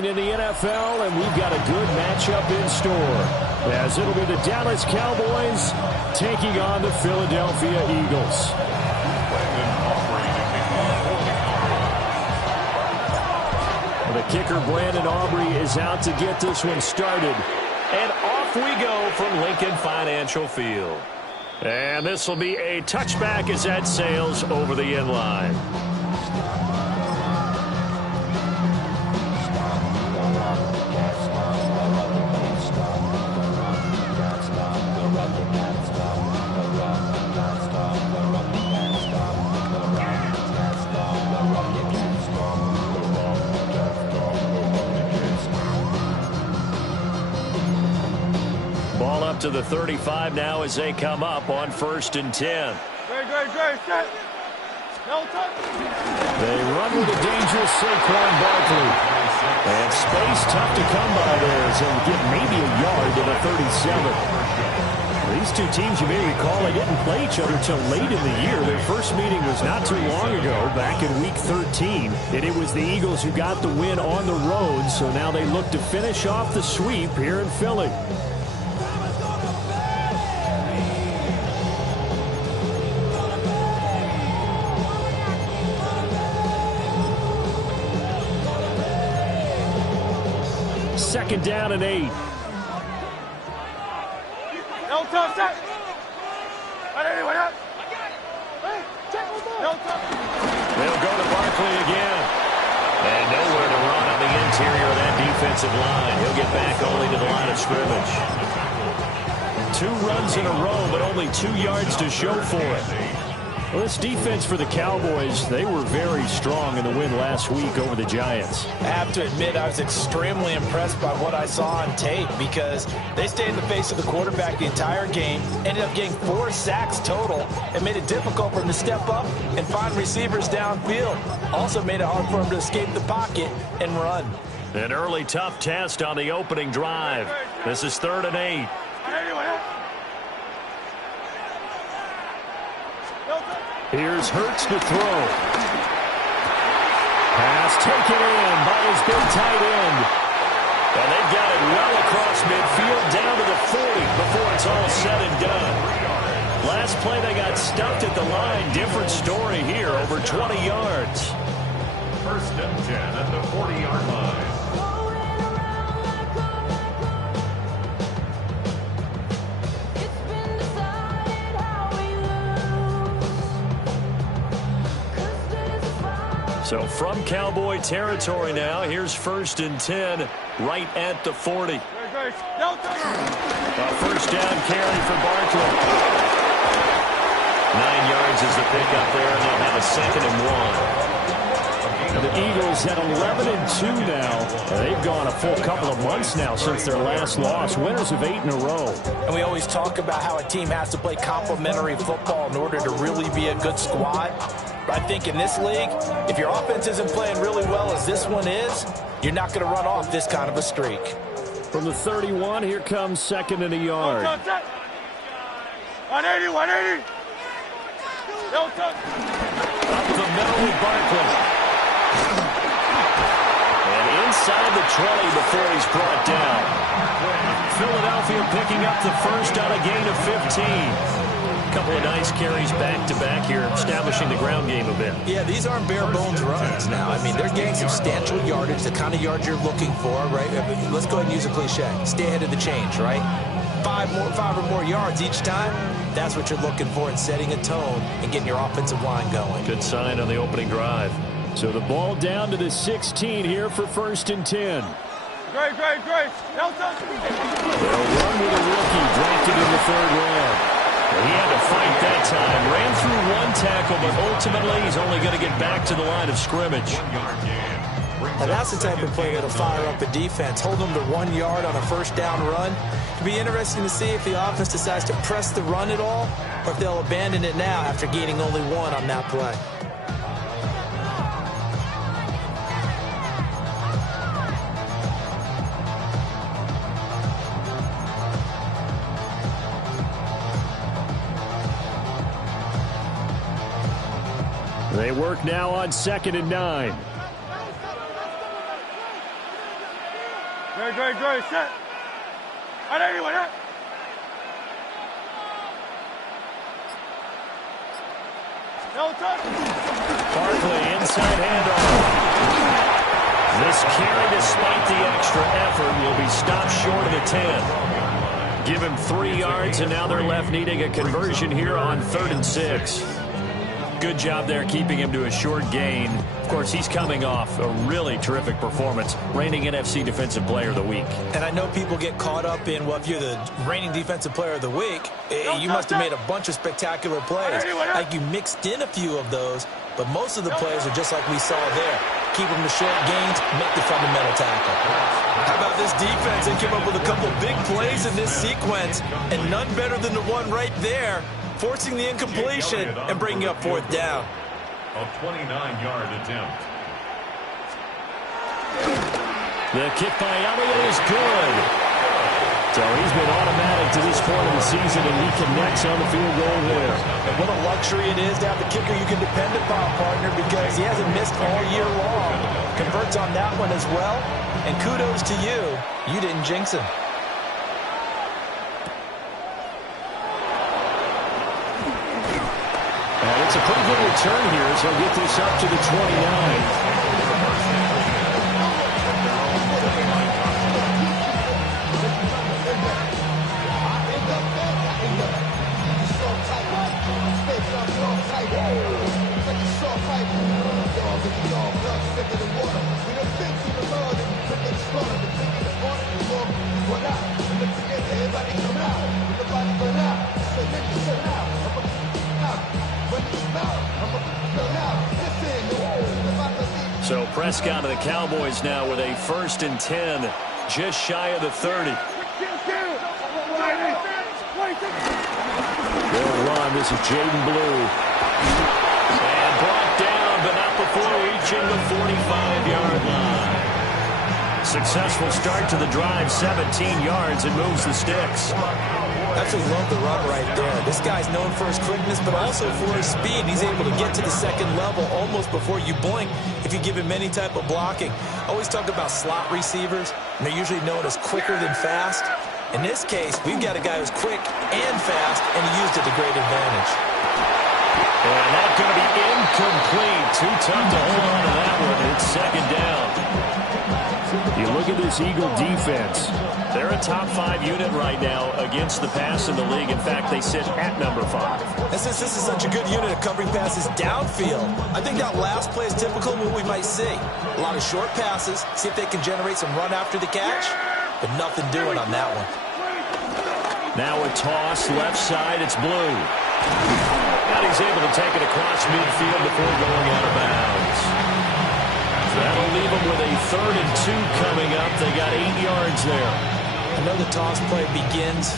13 in the NFL, and we've got a good matchup in store, as it'll be the Dallas Cowboys taking on the Philadelphia Eagles. The kicker, Brandon Aubrey, is out to get this one started. And off we go from Lincoln Financial Field. And this will be a touchback as that sails over the end line. Ball up to the 35 now as they come up on 1st and 10. They run with a dangerous Saquon Barkley. And space tough to come by there as they'll get maybe a yard to the 37. These two teams, you may recall, they didn't play each other till late in the year. Their first meeting was not too long ago, back in Week 13. And it was the Eagles who got the win on the road, so now they look to finish off the sweep here in Philly. Second down and 8. They'll go to Barkley again. And nowhere to run on the interior of that defensive line. He'll get back only to the line of scrimmage. 2 runs in a row, but only 2 yards to show for it. Well, this defense for the Cowboys, they were very strong in the win last week over the Giants. I have to admit, I was extremely impressed by what I saw on tape because they stayed in the face of the quarterback the entire game, ended up getting 4 sacks total, and made it difficult for him to step up and find receivers downfield. Also made it hard for him to escape the pocket and run. An early tough test on the opening drive. This is 3rd and 8. Here's Hurts to throw. Pass taken in by his big tight end. And they've got it well across midfield down to the 40 before it's all said and done. Last play they got stuffed at the line. Different story here, over 20 yards. 1st and 10 at the 40-yard line. So from Cowboy territory now, here's 1st and 10 right at the 40. A first down carry for Barkley. 9 yards is the pickup there, and they'll have a 2nd and 1. The Eagles at 11-2 now. They've gone a full couple of months now since their last loss. Winners of 8 in a row. And we always talk about how a team has to play complementary football in order to really be a good squad. I think in this league, if your offense isn't playing really well as this one is, you're not going to run off this kind of a streak. From the 31, here comes 2nd and a yard. 180. Up the middle with Barkley. And inside the 20 before he's brought down. Philadelphia picking up the first on a gain of 15. Couple of nice carries back-to-back here, establishing the ground game a bit. Yeah, these aren't bare-bones runs now. I mean, they're getting substantial yardage, the kind of yards you're looking for, right? I mean, let's go ahead and use a cliche. Stay ahead of the change, right? 5 or more yards each time. That's what you're looking for in setting a tone and getting your offensive line going. Good sign on the opening drive. So the ball down to the 16 here for 1st and 10. Great. They'll run with a rookie drafted in the 3rd round. He had to fight that time. Ran through 1 tackle, but ultimately he's only going to get back to the line of scrimmage. And that's the type of play that'll fire up a defense. Hold them to 1 yard on a first down run. It'll be interesting to see if the offense decides to press the run at all, or if they'll abandon it now after gaining only 1 on that play. They work now on 2nd and 9. Good, set. Barkley inside handoff. This carry, despite the extra effort, will be stopped short of the 10. Give him 3 yards, and now they're left needing a conversion here on 3rd and 6. Good job there keeping him to a short gain. Of course, he's coming off a really terrific performance, reigning NFC Defensive Player of the Week. And I know people get caught up in, well, if you're the reigning Defensive Player of the Week, you must have made a bunch of spectacular plays. Like you mixed in a few of those, but most of the plays are just like we saw there. Keep them to short gains, make the fundamental tackle. How about this defense? They came up with a couple big plays in this sequence, and none better than the one right there, forcing the incompletion and bringing up 4th down. A 29-yard attempt. The kick by Elliott is good. So he's been automatic to this point of the season, and he connects on the field goal there. And what a luxury it is to have the kicker you can depend upon, partner, because he hasn't missed all year long. Converts on that one as well, and kudos to you. You didn't jinx him. And it's a pretty good return here, so he'll get this up to the 29. So Prescott of the Cowboys now with a 1st and 10, just shy of the 30. They'll run. This is Jaden Blue. And brought down, but not before reaching the 45-yard line. Successful start to the drive, 17 yards, and moves the sticks. Absolutely love the run right there. This guy's known for his quickness, but also for his speed. He's able to get to the 2nd level almost before you blink if you give him any type of blocking. Always talk about slot receivers, and they're usually known as quicker than fast. In this case, we've got a guy who's quick and fast, and he used it to great advantage. And that's going to be incomplete. Too tough to hold on to that one. It's 2nd down. You look at this Eagle defense. They're a top 5 unit right now against the pass in the league. In fact, they sit at number 5. And since this is such a good unit of covering passes downfield, I think that last play is typical of what we might see. A lot of short passes, see if they can generate some run after the catch, but nothing doing on that one. Now a toss, left side, it's Blue. And he's able to take it across midfield before going out of bounds. That'll leave them with a 3rd and 2 coming up. They got 8 yards there. I know the toss play begins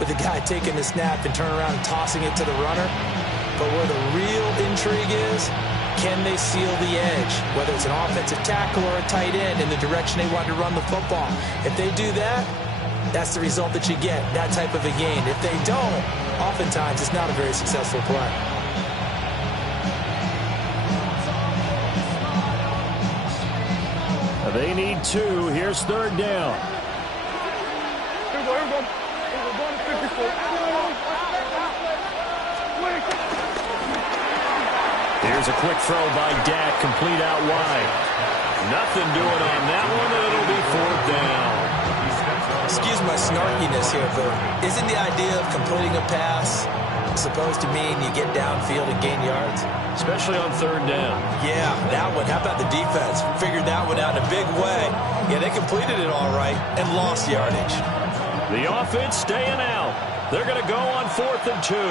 with the guy taking the snap and turning around and tossing it to the runner. But where the real intrigue is, can they seal the edge? Whether it's an offensive tackle or a tight end in the direction they want to run the football. If they do that, that's the result that you get, that type of a gain. If they don't, oftentimes it's not a very successful play. They need 2. Here's 3rd down. Here's a quick throw by Dak, complete out wide. Nothing doing on that one, and it'll be 4th down. Excuse my snarkiness here, but isn't the idea of completing a pass supposed to mean you get downfield and gain yards? Especially on 3rd down. Yeah, that one. How about the defense? Figured that one out in a big way. Yeah, they completed it all right and lost yardage. The offense staying out. They're going to go on 4th and 2. Go.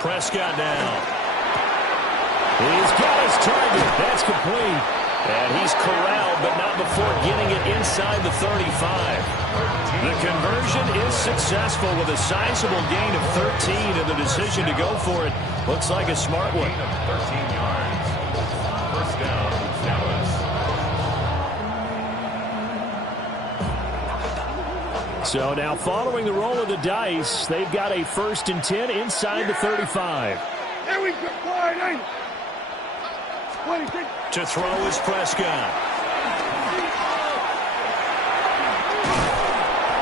Prescott now. He's got his target. That's complete. And he's corralled, but not before getting it inside the 35. The conversion is successful with a sizable gain of 13, and the decision to go for it looks like a smart one. 13 yards. 1st down, Dallas. So now following the roll of the dice, they've got a 1st and 10 inside the 35. There we go. To throw is Prescott.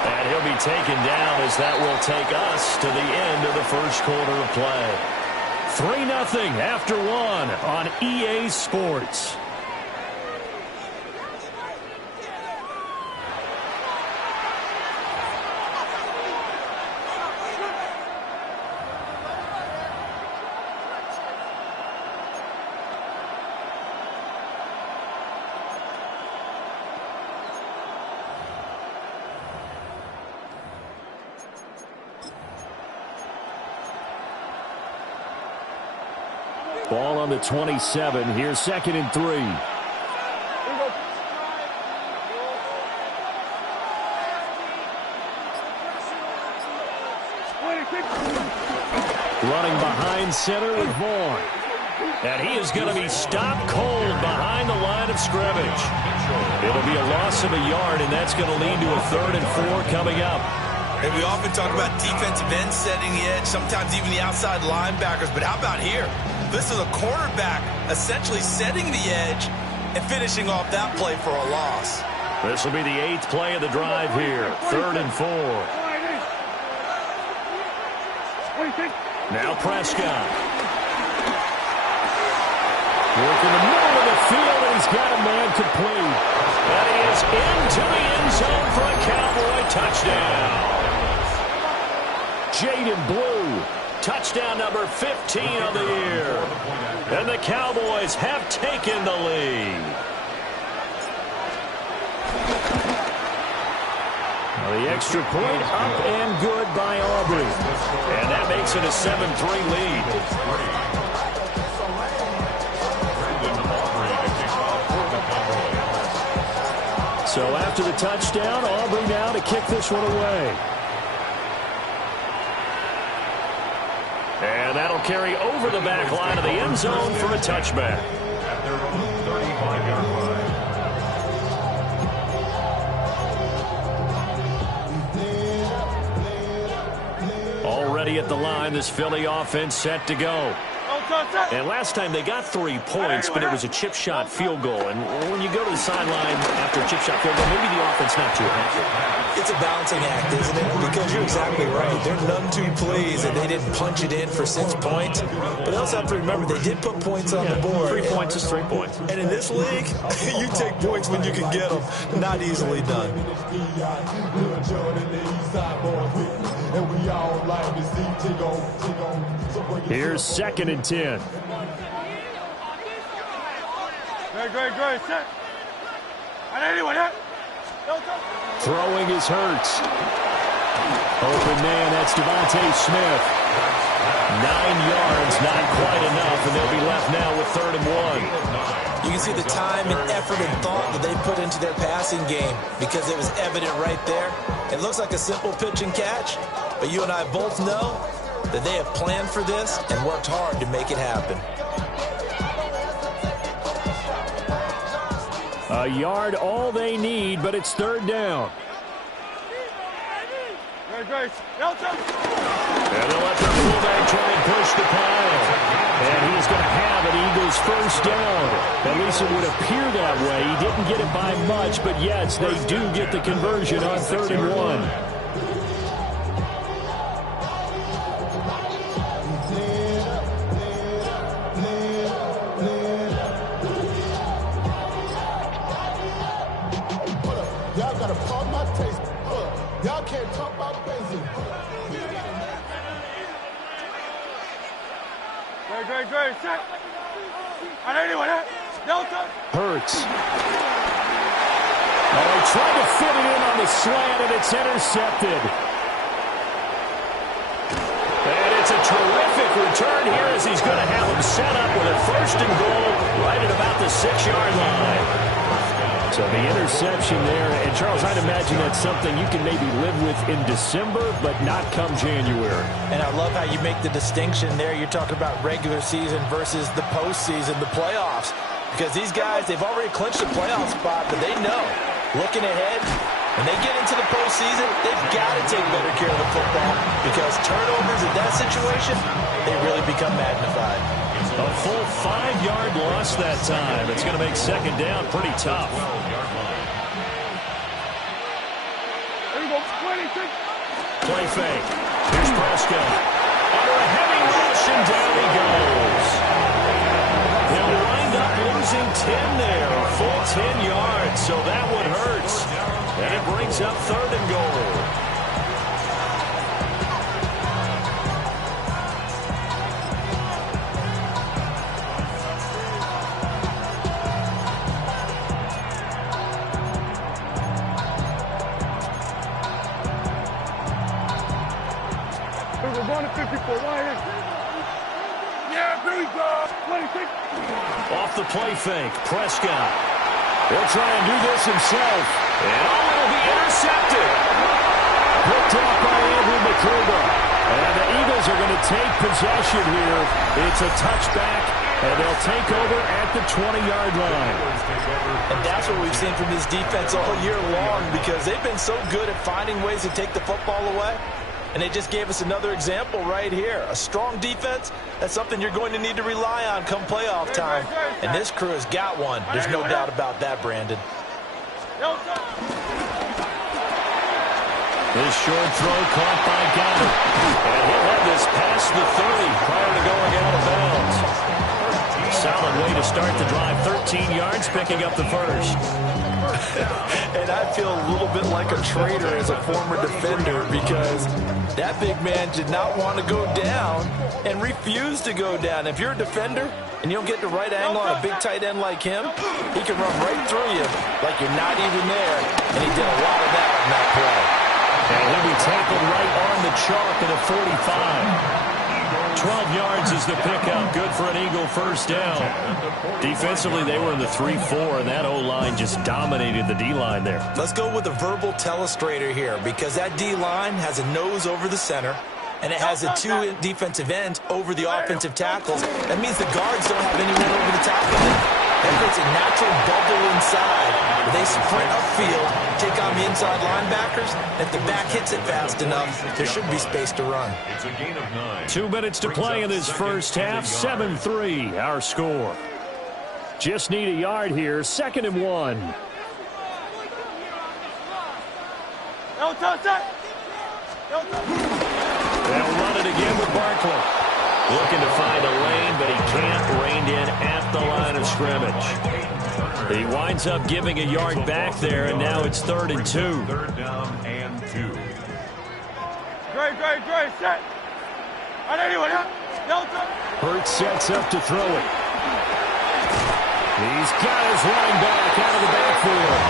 And he'll be taken down as that will take us to the end of the first quarter of play. 3-0 after 1 on EA Sports. Ball on the 27. Here's 2nd and 3. Running behind center with Vaughn. And he is going to be stopped cold behind the line of scrimmage. It'll be a loss of a yard, and that's going to lead to a 3rd and 4 coming up. And we often talk about defensive ends setting the edge, sometimes even the outside linebackers. But how about here? This is a cornerback essentially setting the edge and finishing off that play for a loss. This will be the 8th play of the drive here. 3rd and 4. Now Prescott. Working the middle of the field, and he's got a man complete. And he is into the end zone for a Cowboy touchdown. Jaden Blue, touchdown number 15 of the year. And the Cowboys have taken the lead. Well, the extra point up and good by Aubrey. And that makes it a 7-3 lead. So after the touchdown, Aubrey now to kick this one away. And that'll carry over the back line of the end zone for a touchback. At their own 35-yard line. Already at the line, this Philly offense set to go. And last time they got 3 points, but it was a chip shot field goal. And when you go to the sideline after a chip shot field goal, maybe the offense not too happy. It's a balancing act, isn't it? Because you're exactly right. They're none too pleased that they didn't punch it in for 6 points. But they also have to remember they did put points on the board. 3 points is 3 points. And in this league, you take points when you can get them. Not easily done. Here's 2nd and 10. Great. Set. Throwing is Hurts. Open man, that's Devontae Smith. 9 yards, not quite enough, and they'll be left now with 3rd and 1. You can see the time and effort and thought that they put into their passing game because it was evident right there. It looks like a simple pitch and catch, but you and I both know that they have planned for this and worked hard to make it happen. A yard all they need, but it's 3rd down. Great. And they'll let their fullback try and push the pile. And he's going to have an Eagles 1st down. At least it would appear that way. He didn't get it by much, but yes, they do get the conversion on 3rd and 1. Great. Set. Hurts. Oh, he tried to fit it in on the slant, and it's intercepted. And it's a terrific return here as he's going to have him set up with a 1st and goal right at about the 6-yard line. So the interception there, and Charles, I'd imagine that's something you can maybe live with in December, but not come January. And I love how you make the distinction there. You're talking about regular season versus the postseason, the playoffs. Because these guys, they've already clinched the playoff spot, but they know, looking ahead, When they get into the postseason, they've got to take better care of the football because turnovers in that situation, they really become magnified. A full 5-yard loss that time. It's going to make second down pretty tough. There you go, 26. Play fake. Here's Prescott. Under a heavy rush, and down he goes. They'll wind up losing 10 there. A full 10 yards, so that one hurts. And it brings up 3rd and goal. We're going to 54. Right. Yeah, here we go. 26. Off the play fake, Prescott. He'll try and do this himself. And it'll be intercepted. Picked off by Andrew McCruger. And the Eagles are going to take possession here. It's a touchback, and they'll take over at the 20-yard line. And that's what we've seen from this defense all year long because they've been so good at finding ways to take the football away. And they just gave us another example right here. A strong defense, that's something you're going to need to rely on come playoff time. And this crew has got one. There's no doubt about that, Brandon. This short throw caught by Goddard. And he'll have this past the 30 prior to going out of bounds. Solid way to start the drive. 13 yards, picking up the first. And I feel a little bit like a traitor as a former defender because that big man did not want to go down and refused to go down. If you're a defender and you don't get the right angle on a big tight end like him, he can run right through you like you're not even there. And he did a lot of that on that play. And he'll be tackled right on the chalk at a 45. 12 yards is the pickup. Good for an Eagle first down. Defensively, they were in the 3-4, and that O-line just dominated the D-line there. Let's go with a verbal telestrator here because that D-line has a nose over the center, and it has the 2 defensive ends over the offensive tackles. That means the guards don't have anyone over the top of them. That creates a natural bubble inside where they sprint upfield, take on the inside linebackers. If the back hits it fast enough, there should be space to run. It's a gain of 9. 2 minutes to play in this first half. 7-3, our score. Just need a yard here. 2nd and 1. They'll run it again with Barkley. Looking to find a lane, but he can't. Reined in at the line of scrimmage. He winds up giving a yard back there, and now it's 3rd and 2. 3rd down and 2. Great, set. Hurts sets up to throw it. He's got his running back out of the backfield.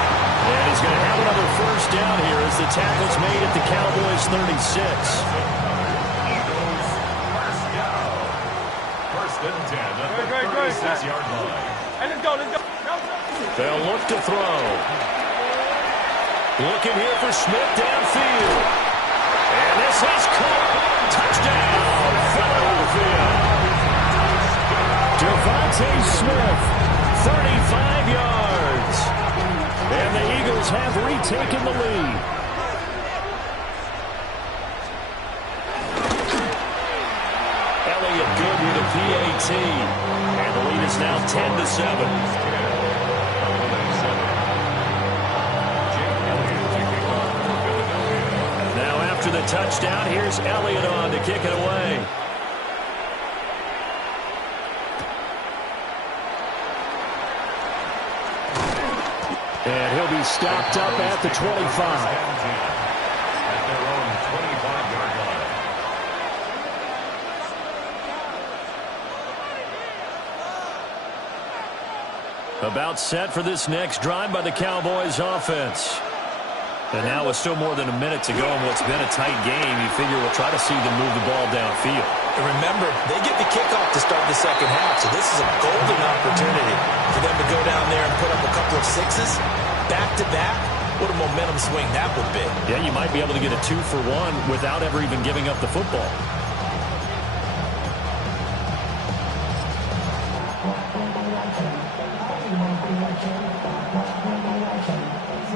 And he's going to have another first down here as the tackle's made at the Cowboys 36. First and 10 at the 36-yard line. And let's go. They'll look to throw. Looking here for Smith downfield. And this is caught. Touchdown, Philadelphia. Devontae Smith, 35 yards. And the Eagles have retaken the lead. Elliott good with a PAT. And the lead is now 10-7. Now after the touchdown, here's Elliott on to kick it away. And he'll be stopped up at the 25. At their own 25-yard line. About set for this next drive by the Cowboys offense. And now with still more than a minute to go in what's been a tight game, you figure we'll try to see them move the ball downfield. And remember, they get the kickoff to start the second half, so this is a golden opportunity for them to go down there and put up a couple of sixes back-to-back. What a momentum swing that would be. Yeah, you might be able to get a 2-for-1 without ever even giving up the football. So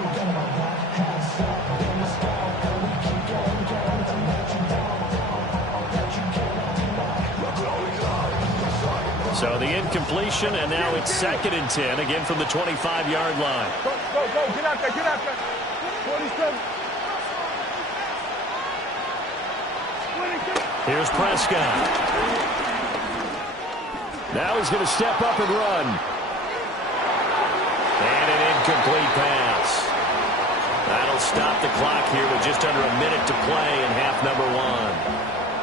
the incompletion, and now it's 2nd and 10, again from the 25-yard line. Go, get out there, 27. Here's Prescott. Now he's going to step up and run. And an incomplete pass. That'll stop the clock here with just under a minute to play in half number 1.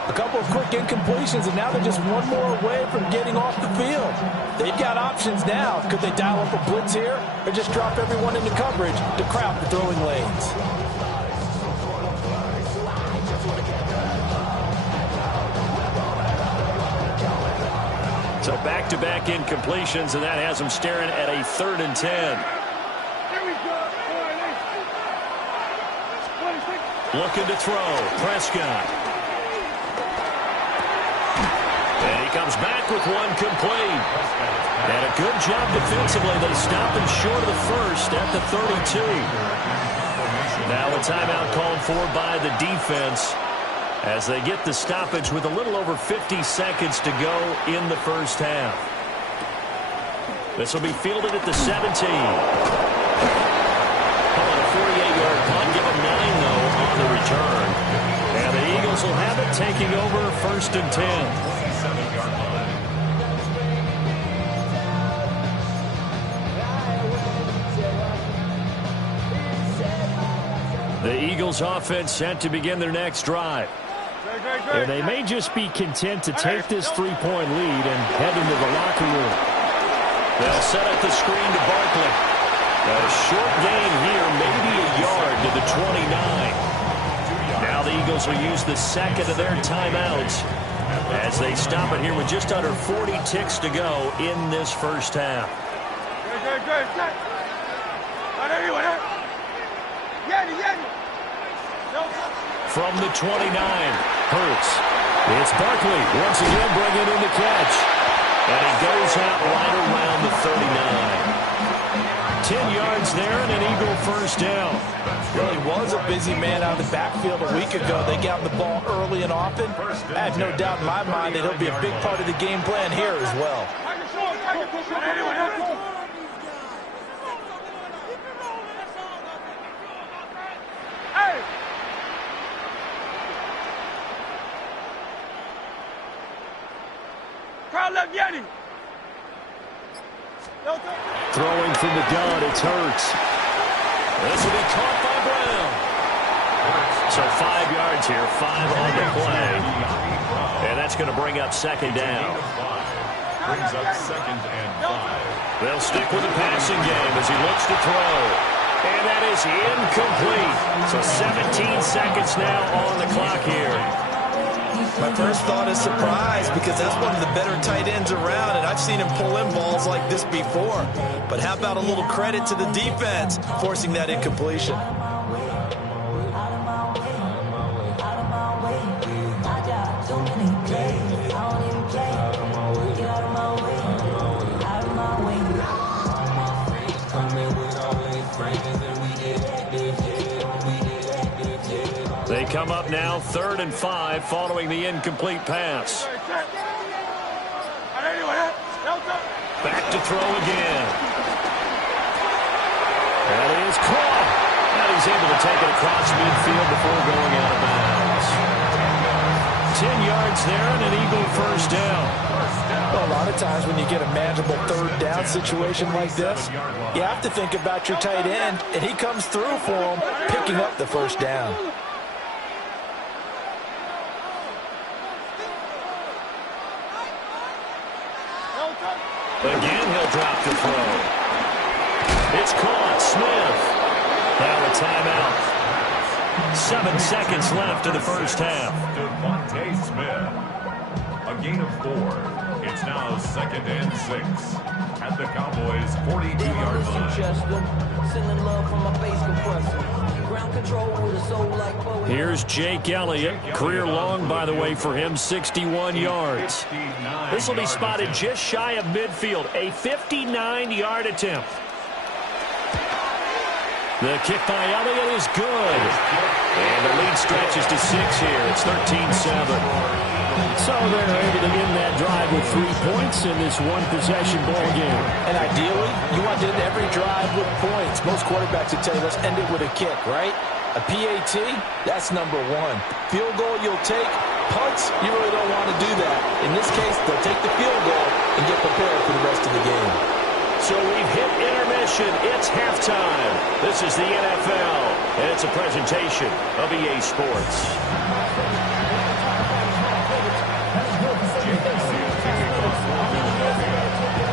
A couple of quick incompletions, and now they're just one more away from getting off the field. They've got options now. Could they dial up a blitz here or just drop everyone into coverage to crowd the throwing lanes? So back-to-back incompletions, and that has them staring at a 3rd and 10. Looking to throw. Prescott. And he comes back with one complete. And a good job defensively. They stop him short of the first at the 32. Now a timeout called for by the defense as they get the stoppage with a little over 50 seconds to go in the first half. This will be fielded at the 17. Calling a 48-yard punt. Give him 9, though, on the return. And the Eagles will have it, taking over 1st and 10. The Eagles offense set to begin their next drive. And they may just be content to take this 3-point lead and head into the locker room. They'll set up the screen to Barkley. A short gain here, maybe a yard to the 29. Now the Eagles will use the 2nd of their timeouts as they stop it here with just under 40 ticks to go in this first half. From the 29, Hurts. It's Barkley once again bringing in the catch. And he goes out right around the 39. 10 yards there and an Eagle first down. Well, he was a busy man out of the backfield a week ago. They got him the ball early and often. I have no doubt in my mind that he'll be a big part of the game plan here as well. Throwing from the gun, it's Hurts. This will be caught by Brown. So 5 yards here, 5 on the play. And that's going to bring up 2nd down. Brings up 2nd and 5. They'll stick with the passing game as he looks to throw. And that is incomplete. So 17 seconds now on the clock here. My first thought is surprise because that's one of the better tight ends around, and I've seen him pull in balls like this before. But how about a little credit to the defense forcing that incompletion? They come up now 3rd and 5 following the incomplete pass. Back to throw again. That is caught. And he's able to take it across midfield before going out of bounds. 10 yards there and an Eagle first down. Well, a lot of times when you get a manageable 3rd down situation like this, you have to think about your tight end, and he comes through for him, picking up the first down. Again, he'll drop the throw. It's caught. Smith. Now a timeout. 7 seconds left in the first half. Devontae Smith. A gain of 4. It's now 2nd and 6. At the Cowboys' 42-yard line. Here's Jake Elliott. Career long, by the way, for him, 61 yards. This will be spotted just shy of midfield. A 59-yard attempt. The kick by Elliott is good. And the lead stretches to 6 here. It's 13-7. So they're able to end that drive with 3 points in this one-possession ball game. And ideally, you want to end every drive with points. Most quarterbacks would tell you, let's end it with a kick, right? A PAT, that's number 1. Field goal you'll take. Punts, you really don't want to do that. In this case, they'll take the field goal and get prepared for the rest of the game. So we've hit intermission. It's halftime. This is the NFL, and it's a presentation of EA Sports.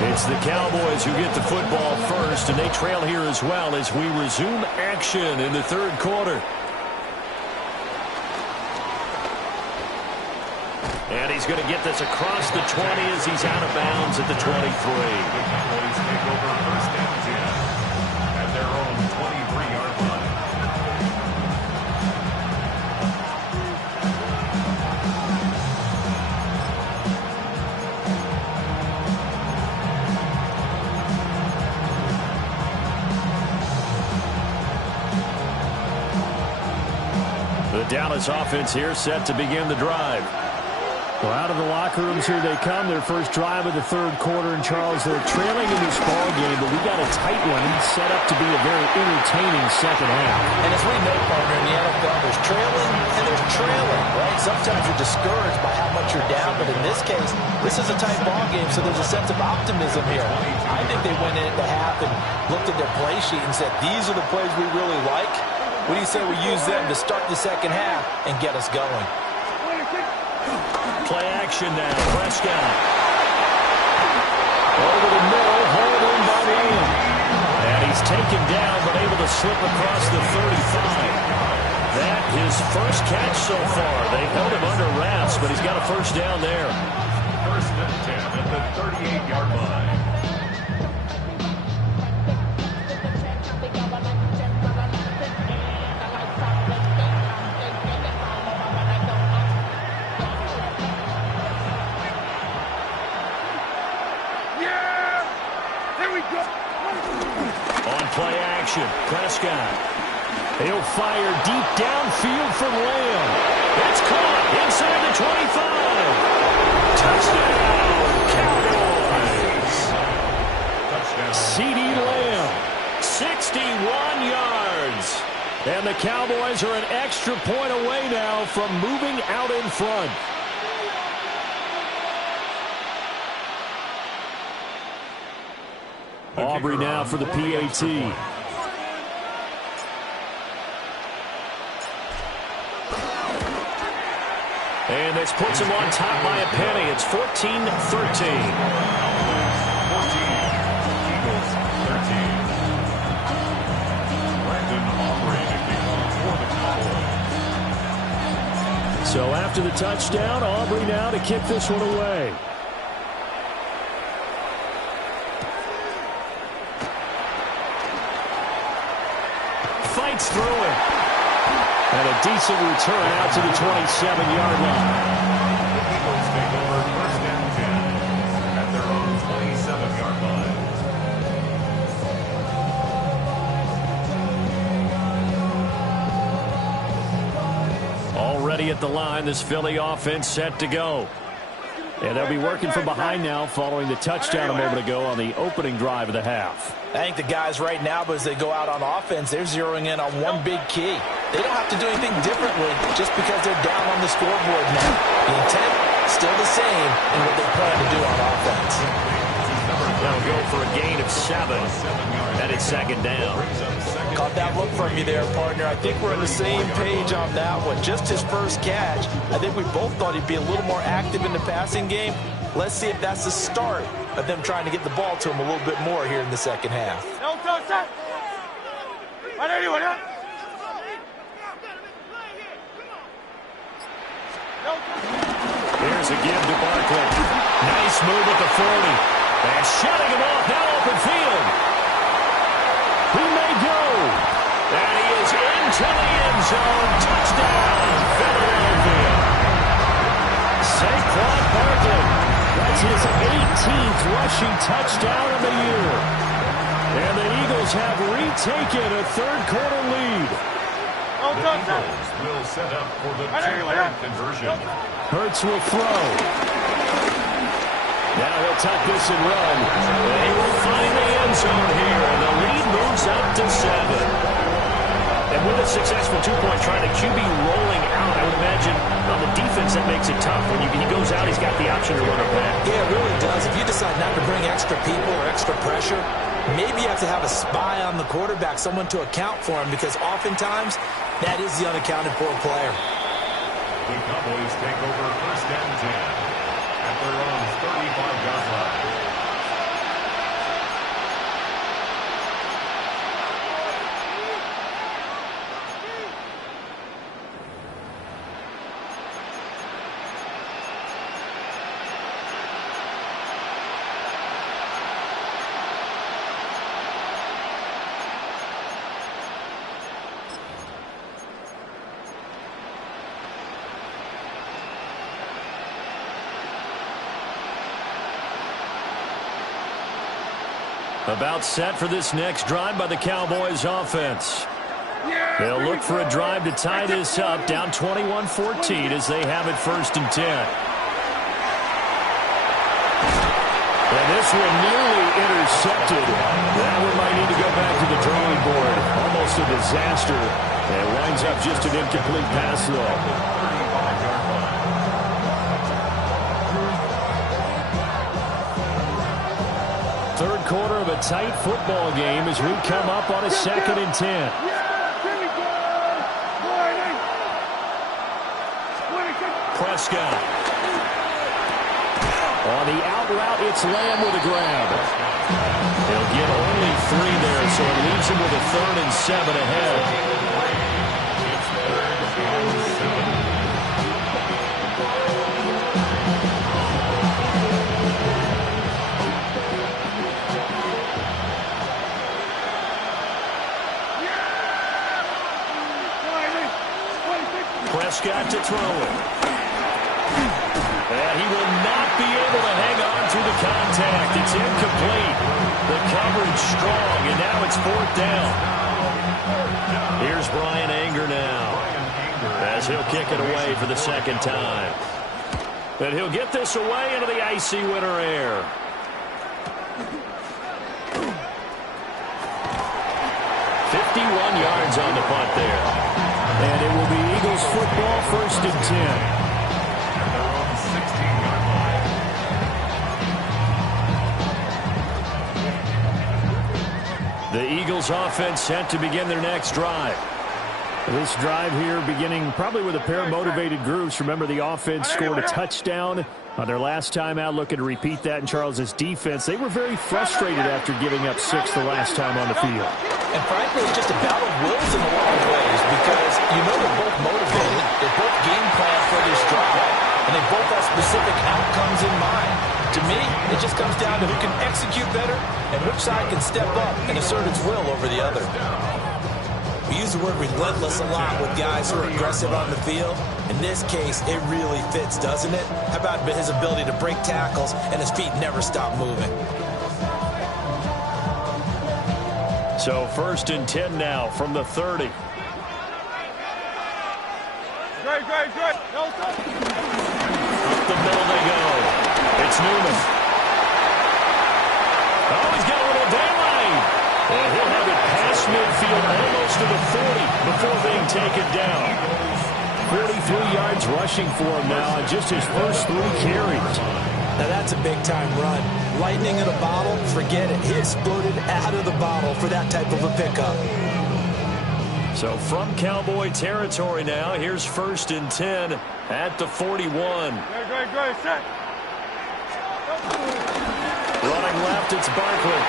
It's the Cowboys who get the football first, and they trail here as well as we resume action in the third quarter. And he's going to get this across the 20 as he's out of bounds at the 23. The Cowboys take over first and 10 at their own 23-yard line. The Dallas offense here set to begin the drive. Well, out of the locker rooms here they come. Their first drive of the third quarter. And, Charles, they're trailing in this ball game, but we got a tight one set up to be a very entertaining second half. And as we know, partner, in the NFL, there's trailing and there's trailing, right? Sometimes you're discouraged by how much you're down, but in this case, this is a tight ball game, so there's a sense of optimism here. I think they went into half and looked at their play sheet and said, these are the plays we really like. What do you say we use them to start the second half and get us going? Play action now. Prescott. Over the middle. Hauled in by the end. And he's taken down, but able to slip across the 35. That his first catch so far. They've held him under wraps, but he's got a first down there. First and 10 at the 38-yard line. Play action. Prescott. He'll fire deep downfield for Lamb. That's caught inside the 25. Touchdown, Cowboys. CeeDee Lamb. 61 yards. And the Cowboys are an extra point away now from moving out in front. Aubrey now for the PAT. And this puts him on top by a penny. It's 14-13. 14, Eagles 13. Brandon Aubrey to kick off for the Cowboys. So after the touchdown, Aubrey now to kick this one away. Fights through it. And a decent return out to the 27-yard line. The Eagles take over first and 10 at their own 27-yard line. Already at the line, this Philly offense set to go. And they'll be working from behind now following the touchdown a moment ago on the opening drive of the half. I think the guys right now, but as they go out on offense, they're zeroing in on one big key. They don't have to do anything differently just because they're down on the scoreboard now. The intent, still the same in what they plan to do on offense. They'll go for a gain of 7, and it's second down. Caught that look from you there, partner. I think we're on the same page on that one. Just his first catch. I think we both thought he'd be a little more active in the passing game. Let's see if that's the start of them trying to get the ball to him a little bit more here in the second half. Here's a give to Barkley. Nice move at the 40. And shutting him off now open field. He may go. And he is into the end zone. Touchdown, Philadelphia. Saquon Barkley. That's his 18th rushing touchdown of the year. And the Eagles have retaken a third-quarter lead. The Eagles will set up for the two-point conversion. Hurts will throw. Now he'll tuck this and run. And he will find the end zone here. And the lead moves up to 7. And with a successful two-point try, the QB rolling out, I would imagine on the defense that makes it tough. When he goes out, he's got the option to run it back. Yeah, it really does. If you decide not to bring extra people or extra pressure, maybe you have to have a spy on the quarterback, someone to account for him, because oftentimes that is the unaccounted for player. The Cowboys take over first and 10 at their own 35-yard line. About set for this next drive by the Cowboys offense. They'll look for a drive to tie this up, down 21-14 as they have it first and 10. And this one nearly intercepted. That one might need to go back to the drawing board. Almost a disaster. And it winds up just an incomplete pass, though. Third quarter of a tight football game as we come up on a second and 10. Prescott. On the out route, it's Lamb with a grab. He'll get only 3 there, so it leaves him with a 3rd and 7 ahead. Prescott to throw it. And he will not be able to hang on through the contact. It's incomplete. The coverage strong, and now it's 4th down. Here's Bryan Anger now, as he'll kick it away for the second time. And he'll get this away into the icy winter air. Yards on the punt there. And it will be Eagles football, first and 10. The Eagles offense set to begin their next drive. This drive here beginning probably with a pair of motivated groups. Remember, the offense scored a touchdown on their last time out, looking to repeat that in Charles's defense. They were very frustrated after giving up 6 the last time on the field. And frankly, it's just a battle of wills in a lot of ways, because you know they're both motivated. They both game plan for this drive, and they both have specific outcomes in mind. To me, it just comes down to who can execute better and which side can step up and assert its will over the other. We use the word relentless a lot with guys who are aggressive on the field. In this case, it really fits, doesn't it? How about his ability to break tackles and his feet never stop moving? So first and 10 now from the 30. Great. Up the middle they go. It's Newman. Oh, he's got a little daylight. And he'll have it past midfield almost to the 40 before being taken down. 43 yards rushing for him now on just his first 3 carries. Now that's a big-time run. Lightning in a bottle, forget it. He exploded out of the bottle for that type of a pickup. So from Cowboy territory now, here's first and 10 at the 41. Great. Set. Running left, it's Barkley.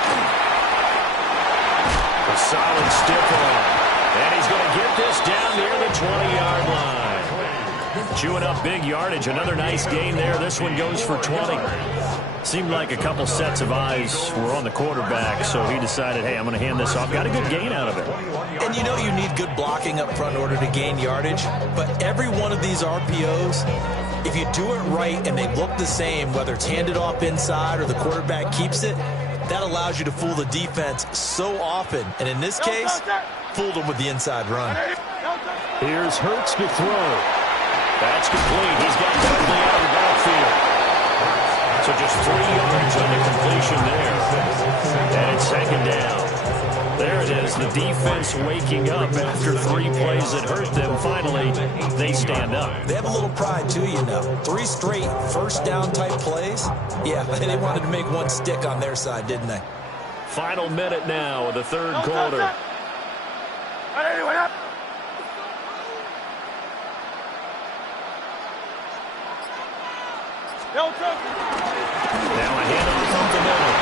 A solid stiff arm. And he's going to get this down near the 20-yard line. Chewing up big yardage. Another nice gain there. This one goes for 20. Seemed like a couple sets of eyes were on the quarterback, so he decided, hey, I'm going to hand this off. Got a good gain out of it. And you know you need good blocking up front in order to gain yardage, but every one of these RPOs, if you do it right and they look the same, whether it's handed off inside or the quarterback keeps it, That allows you to fool the defense so often. And in this case, fooled them with the inside run. Here's Hurts to throw. That's complete. He's got Barkley out of the backfield. So just 3 yards on the completion there. And it's second down. There it is, the defense waking up after 3 plays that hurt them. Finally, they stand up. They have a little pride, too, you know. 3 straight first-down type plays. Yeah, they wanted to make one stick on their side, didn't they? Final minute now of the third quarter. Now a handoff up the middle.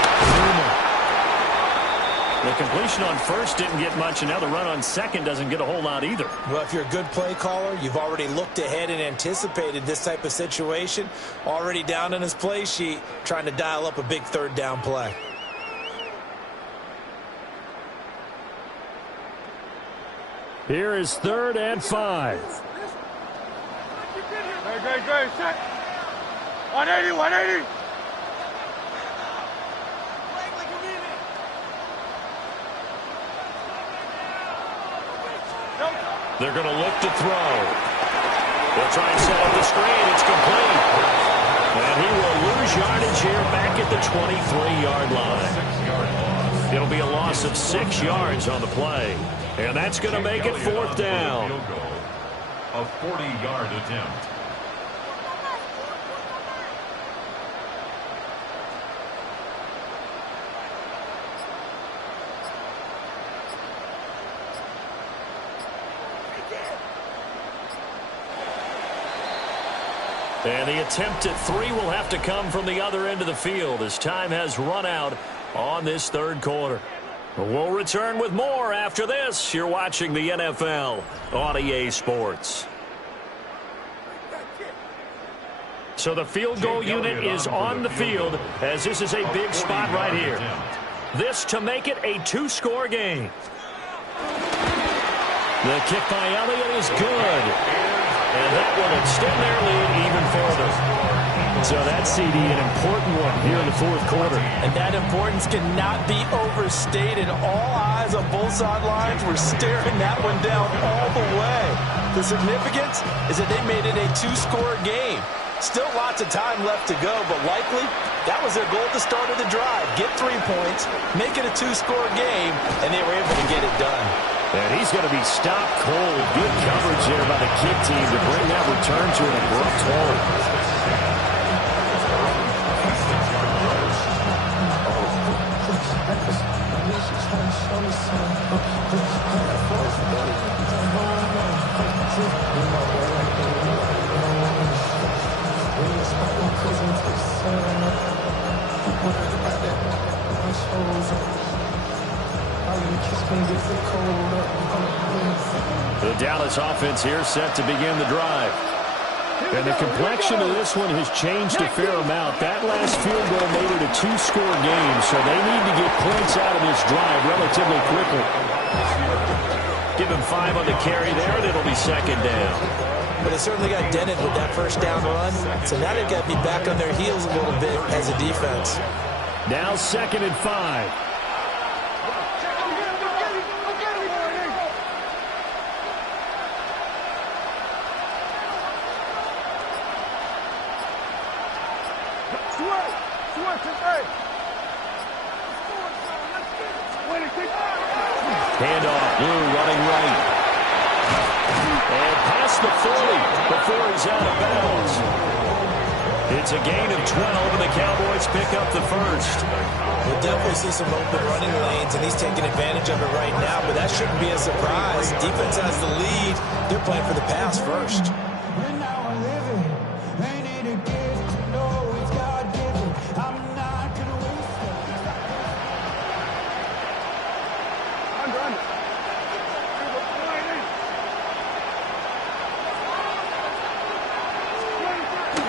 The completion on first didn't get much, and now the run on second doesn't get a whole lot either. Well, if you're a good play caller, you've already looked ahead and anticipated this type of situation. Already down in his play sheet, trying to dial up a big third down play. Here is 3rd and 5. Great. Set. 180. They're going to look to throw. They'll try and set up the screen. It's complete. And he will lose yardage here back at the 23-yard line. It'll be a loss of 6 yards on the play. And that's going to make it 4th down. A 40-yard attempt. And the attempt at 3 will have to come from the other end of the field as time has run out on this third quarter. We'll return with more after this. You're watching the NFL on EA Sports. So the field goal unit is on the field as this is a big spot right here. This to make it a 2-score game. The kick by Elliott is good. And that will extend their lead even further. So that's, CD, an important one here in the fourth quarter. And that importance cannot be overstated. All eyes on both sidelines were staring that one down all the way. The significance is that they made it a 2-score game. Still lots of time left to go, but likely that was their goal at the start of the drive. Get 3 points, make it a 2-score game, and they were able to get it done. And he's going to be stopped cold. Good coverage there by the kick team to bring that return to an abrupt halt. The Dallas offense here set to begin the drive. And the complexion of this one has changed a fair amount. That last field goal made it a 2-score game, so they need to get points out of this drive relatively quickly. Give him 5 on the carry there, and it'll be second down. But they certainly got dented with that first down run, so now they've got to be back on their heels a little bit as a defense. Now 2nd and 5. Handoff, Blue running right. And past the 40 before he's out of bounds. It's a gain of 12, and the Cowboys pick up the first. We'll definitely see some open running lanes, and he's taking advantage of it right now, but that shouldn't be a surprise. Defense has the lead. They're playing for the pass first.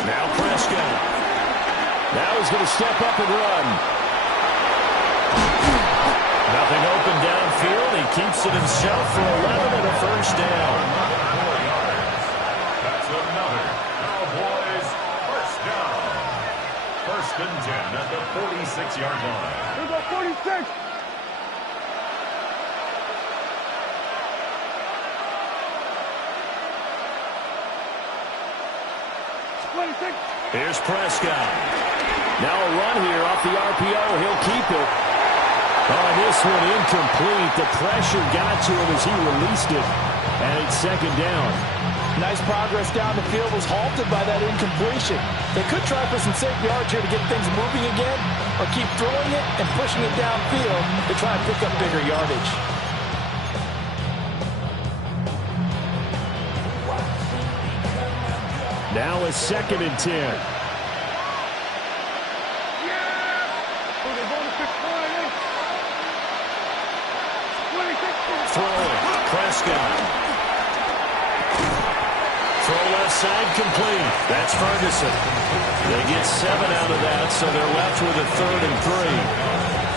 Now Prescott. Now he's going to step up and run. Nothing open downfield. He keeps it himself for 11 and a first down. That's another Cowboys first down. First and 10 at the 46-yard line. Here we go, 46. 26. Here's Prescott. Now a run here off the RPO. He'll keep it. Oh, this one incomplete. The pressure got to him as he released it. And it's second down. Nice progress down the field, was halted by that incompletion. They could try for some safe yards here to get things moving again, or keep throwing it and pushing it downfield to try and pick up bigger yardage. Now a second and 10. Throwing. Prescott. Throw left side complete. That's Ferguson. They get 7 out of that, so they're left with a 3rd and 3.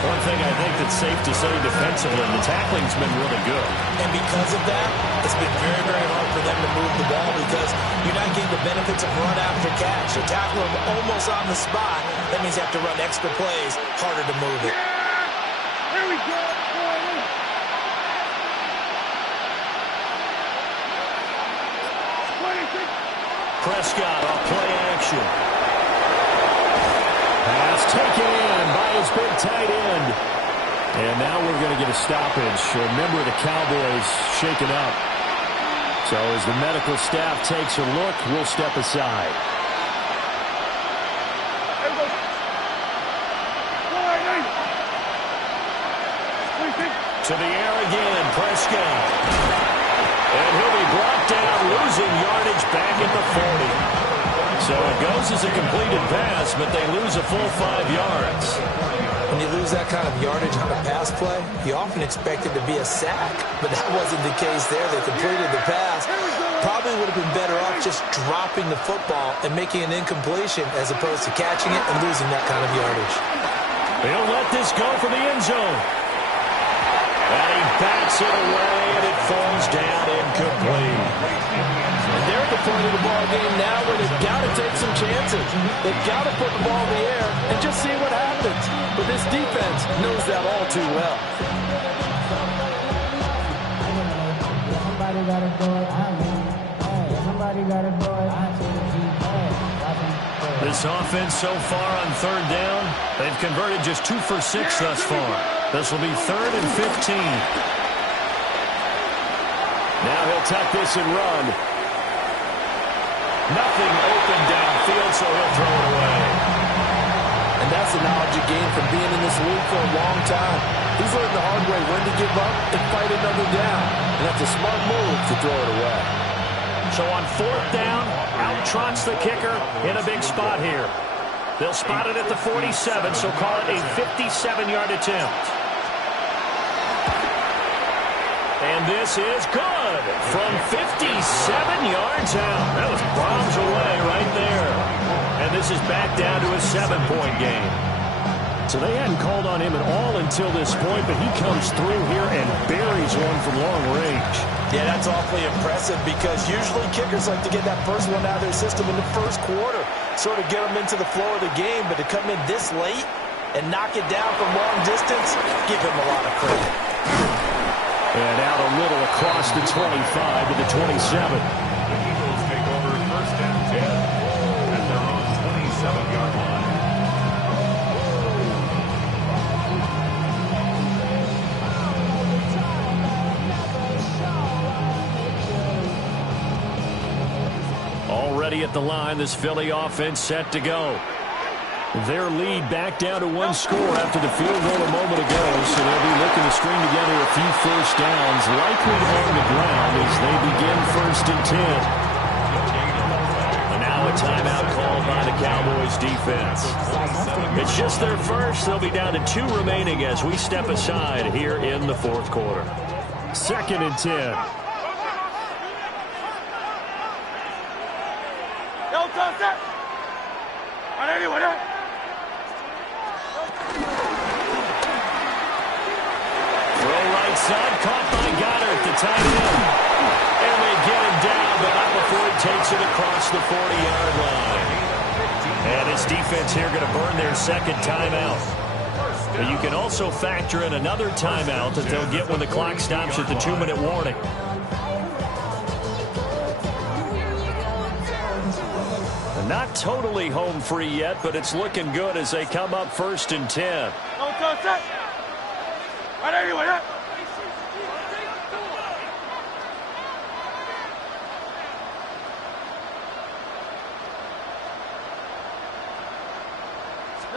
One thing I think that's safe to say defensively, the tackling's been really good. And because of that, it's been very, very hard for them to move the ball because you're not getting the benefits of run after catch. You tackle them almost on the spot. That means you have to run extra plays, harder to move it. Here we go. Prescott off play action. Pass taken in by his big tight end. And now we're going to get a stoppage. A member of the Cowboys shaken up. So as the medical staff takes a look, we'll step aside. To the air again, Prescott. And he'll be brought down, losing yardage back at the 40. So it goes as a completed pass, but they lose a full 5 yards. When you lose that kind of yardage on a pass play, you often expect it to be a sack, but that wasn't the case there. They completed the pass. Probably would have been better off just dropping the football and making an incompletion as opposed to catching it and losing that kind of yardage. They'll let this go for the end zone. And he bats it away, and it falls down incomplete. And they're at the point of the ball game now where they've got to take some chances. They've got to put the ball in the air and just see what happens. But this defense knows that all too well. Somebody got to do it. Somebody got to do it. This offense so far on 3rd down, they've converted just 2 for 6 thus far. This will be 3rd and 15. Now he'll tuck this and run. Nothing open downfield, so he'll throw it away. And that's the knowledge you gain from being in this league for a long time. He's learned the hard way when to give up and fight another down. And that's a smart move to throw it away. So on 4th down, out trots the kicker in a big spot here. They'll spot it at the 47, so call it a 57-yard attempt. And this is good from 57 yards out. That was bombs away right there. And this is back down to a 7-point game. So they hadn't called on him at all until this point, but he comes through here and buries one from long range. Yeah, that's awfully impressive because usually kickers like to get that first one out of their system in the first quarter, sort of get them into the flow of the game, but to come in this late and knock it down from long distance, give him a lot of credit. And out a little across the 25 to the 27. The Eagles take over 1st and 10 at their own 27-yard line. Already at the line, this Philly offense set to go. Their lead back down to 1 score after the field goal a moment ago, so they'll be looking to string together a few first downs, likely on the ground as they begin 1st and 10. And now a timeout called by the Cowboys defense. It's just their first. They'll be down to 2 remaining as we step aside here in the 4th quarter. 2nd and 10. Side caught by Goddard, the tight end. And they get him down, but not before he takes it across the 40-yard line. And this defense here going to burn their second timeout. But you can also factor in another timeout that they'll get when the clock stops at the 2-minute warning. Not totally home free yet, but it's looking good as they come up 1st and 10. Right anyway, yeah.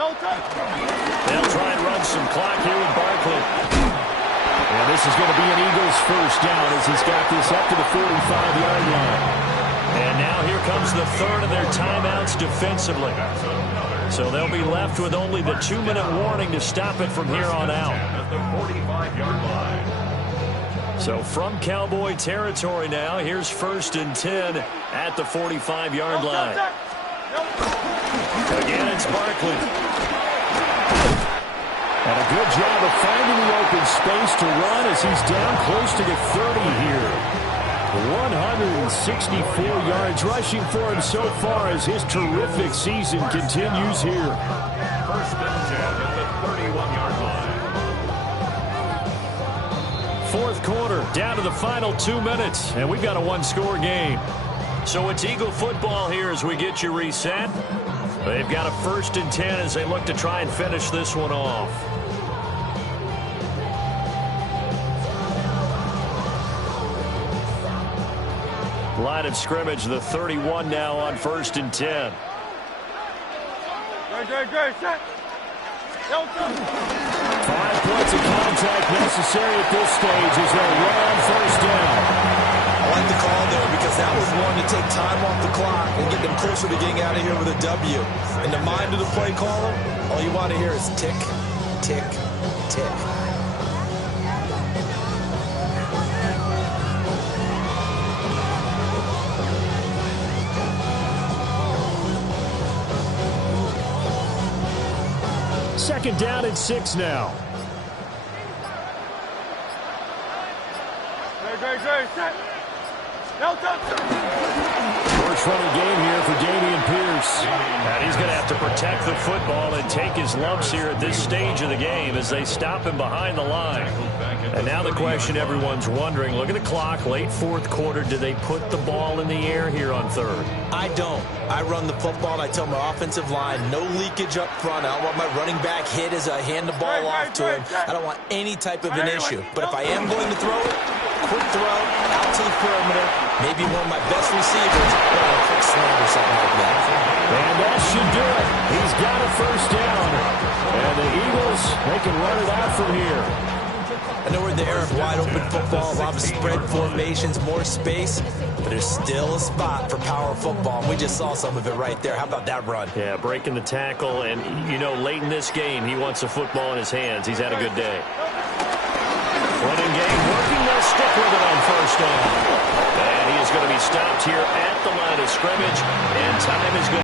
They'll try and run some clock here with Barkley. And this is going to be an Eagles first down as he's got this up to the 45-yard line. And now here comes the third of their timeouts defensively. So they'll be left with only the 2-minute warning to stop it from here on out. So from Cowboy territory now, here's 1st and 10 at the 45-yard line. Again, it's Barkley. And a good job of finding the open space to run as he's down close to the 30 here. 164 yards rushing for him so far as his terrific season continues here. 1st and 10 at the 31-yard line. Fourth quarter, down to the final 2 minutes, and we've got a one-score game. So it's Eagle football here as we get you reset. They've got a 1st and 10 as they look to try and finish this one off. Line of scrimmage, the 31 now on 1st and 10. Good. 5 points of contact necessary at this stage as they'll run on 1st down. I like the call there because that was one to take time off the clock and get them closer to getting out of here with a W. In the mind of the play caller, all you want to hear is tick, tick, tick. Second down and 6 now. Good. Set. First running game here for Dameon Pierce. And he's going to have to protect the football and take his lumps here at this stage of the game as they stop him behind the line. And now the question everyone's wondering, look at the clock, late 4th quarter, do they put the ball in the air here on 3rd? I don't. I run the football, and I tell my offensive line, no leakage up front. I don't want my running back hit as I hand the ball off to him. I don't want any type of an issue. But if I am going to throw it, quick throw, out to the perimeter, maybe one of my best receivers, or a quick slant or something like that. And that should do it. He's got a 1st down. And the Eagles, they can run it out from here. I know we're in the era of wide-open football, a lot of spread formations, more space, but there's still a spot for power football. We just saw some of it right there. How about that run? Yeah, breaking the tackle, and, you know, late in this game, he wants the football in his hands. He's had a good day. Running game, working, they'll stick with it on 1st down. And he is going to be stopped here at the line of scrimmage, and time is going to